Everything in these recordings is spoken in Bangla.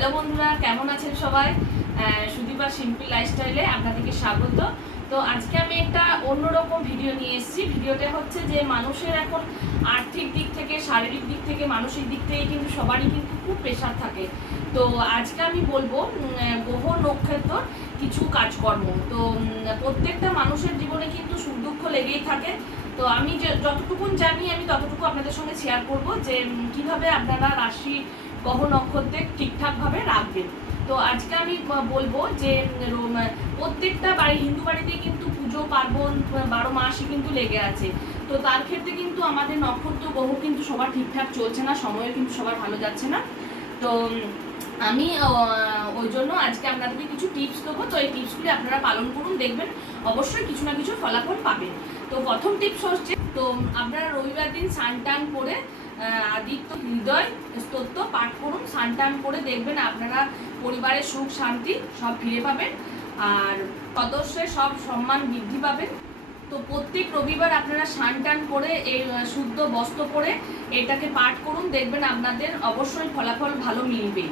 হ্যালো বন্ধুরা, কেমন আছেন সবাই? সুদীপা সিম্পল লাইফস্টাইলে আপনাদেরকে স্বাগত। তো আজকে আমি একটা অন্যরকম ভিডিও নিয়ে এসেছি। ভিডিওটা হচ্ছে যে মানুষের এখন আর্থিক দিক থেকে, শারীরিক দিক থেকে, মানসিক দিক থেকে কিন্তু সবারই কিন্তু খুব প্রেশার থাকে। তো আজকে আমি বলবো গ্রহ নক্ষত্র কিছু কাজকর্ম। তো প্রত্যেকটা মানুষের জীবনে কিন্তু সুখ দুঃখ লেগেই থাকে। তো আমি যতটুকু জানি আমি ততটুকু আপনাদের সঙ্গে শেয়ার করব যে কিভাবে আপনারা রাশি গ্রহ নক্ষত্রে ঠিকঠাকভাবে রাখবেন। তো আজকে আমি বলবো যে প্রত্যেকটা বাড়ি, হিন্দু বাড়িতে কিন্তু পুজো পার্বণ 12 মাসই কিন্তু লেগে আছে। তো তার ক্ষেত্রে কিন্তু আমাদের নক্ষত্র গ্রহ কিন্তু সবার ঠিকঠাক চলছে না, সময়ও কিন্তু সবার ভালো যাচ্ছে না। তো আমি ওই জন্য আজকে আপনাদেরকে কিছু টিপস দেবো। তো এই টিপসগুলি আপনারা পালন করুন, দেখবেন অবশ্যই কিছু না কিছু ফলাফল পাবেন। তো প্রথম টিপস হচ্ছে, তো আপনারা রবিবার দিন স্নান টান করে আদিত্য হৃদয় স্তোত্র পাঠ করুন। স্নান টান করে দেখবেন আপনারা পরিবারের সুখ শান্তি সব ফিরে পাবেন, আর সদস্যের সব সম্মান বৃদ্ধি পাবেন। তো প্রত্যেক রবিবার আপনারা স্নান টান করে এই শুদ্ধ বস্ত্র পরে এটাকে পাঠ করুন, দেখবেন আপনাদের অবশ্যই ফলাফল ভালো মিলবে।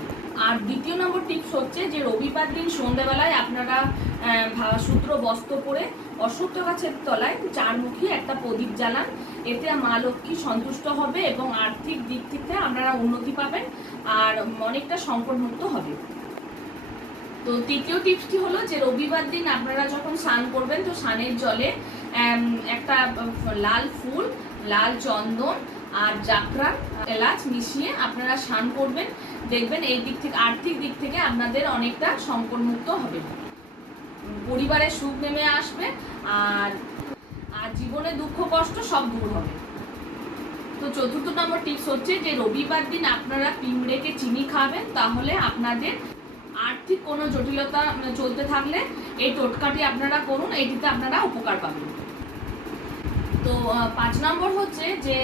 আর দ্বিতীয় নম্বর টিপস হচ্ছে যে রবিবার দিন সন্ধ্যাবেলায় আপনারা সূত্র বস্ত্র পরে অশ্বত্থ গাছের তলায় চারমুখী একটা প্রদীপ জ্বালান। এতে মা লক্ষ্মী সন্তুষ্ট হবে এবং আর্থিক দিক থেকে আপনারা উন্নতি পাবেন আর অনেকটা সংকটমুক্ত হবে। তো তৃতীয় টিপসটি হলো যে রবিবার দিন আপনারা যখন স্নান করবেন, তো স্নানের জলে একটা লাল ফুল, লাল চন্দন আর জাফরান, এলাচ মিশিয়ে আপনারা স্নান করবেন, দেখবেন এই দিক থেকে, আর্থিক দিক থেকে আপনাদের অনেকটা সংকটমুক্ত হবে, পরিবারের সুখ নেমে আসবে আর জীবনে দুঃখ কষ্ট সব দূর হবে। তো চতুর্থ নম্বর টিপস হচ্ছে যে রবিবার দিন আপনারা পিঁপড়েকে চিনি খাবেন, তাহলে আপনাদের আর্থিক কোনো জটিলতা চলতে থাকলে এই টোটকাটি আপনারা করুন, এইটিতে আপনারা উপকার পাবেন। তো 5 নম্বর হচ্ছে যে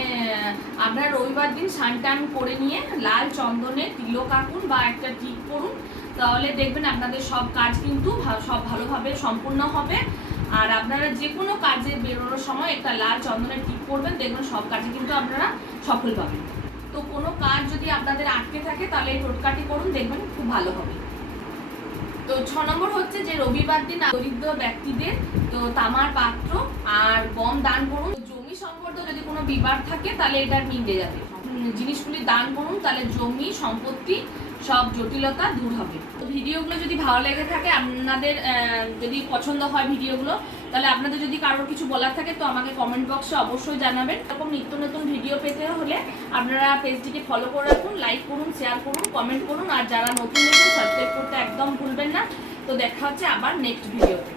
আপনারা রবিবার দিন স্নান টান করে নিয়ে লাল চন্দনে তিলক আঁকুন বা একটা টিপ করুন, তাহলে দেখবেন আপনাদের সব কাজ কিন্তু সব ভালোভাবে সম্পূর্ণ হবে। আর আপনারা যে কোনো কাজে বেরোনোর সময় একটা লাল চন্দনের টিপ করবেন, দেখবেন সব কাজে কিন্তু আপনারা সফল পাবেন। তো কোনো কাজ যদি আপনাদের আটকে থাকে তাহলে এই টোটকাটি করুন, দেখবেন খুব ভালো হবে। তো 6 নম্বর হচ্ছে যে রবিবার দিন দরিদ্র ব্যক্তিদের তো তামার পাত্র আর গম দান করুন। জমি সম্পর্কে যদি কোনো বিবাদ থাকে তাহলে এটা মিটে যাবে, জিনিসগুলি দান করুন, তাহলে জমি সম্পত্তি সব জটিলতা দূর হবে। তো ভিডিওগুলো যদি ভালো লেগে থাকে, আপনাদের যদি পছন্দ হয় ভিডিওগুলো, তাহলে আপনাদের যদি কারোর কিছু বলার থাকে তো আমাকে কমেন্ট বক্সে অবশ্যই জানাবেন। এরকম নিত্য নতুন ভিডিও পেতে হলে আপনারা পেজটিকে ফলো করে রাখুন, লাইক করুন, শেয়ার করুন, কমেন্ট করুন, আর যারা নতুন নতুন সাবস্ক্রাইব করতে একদম ভুলবেন না। তো দেখা হচ্ছে আবার নেক্সট ভিডিওতে।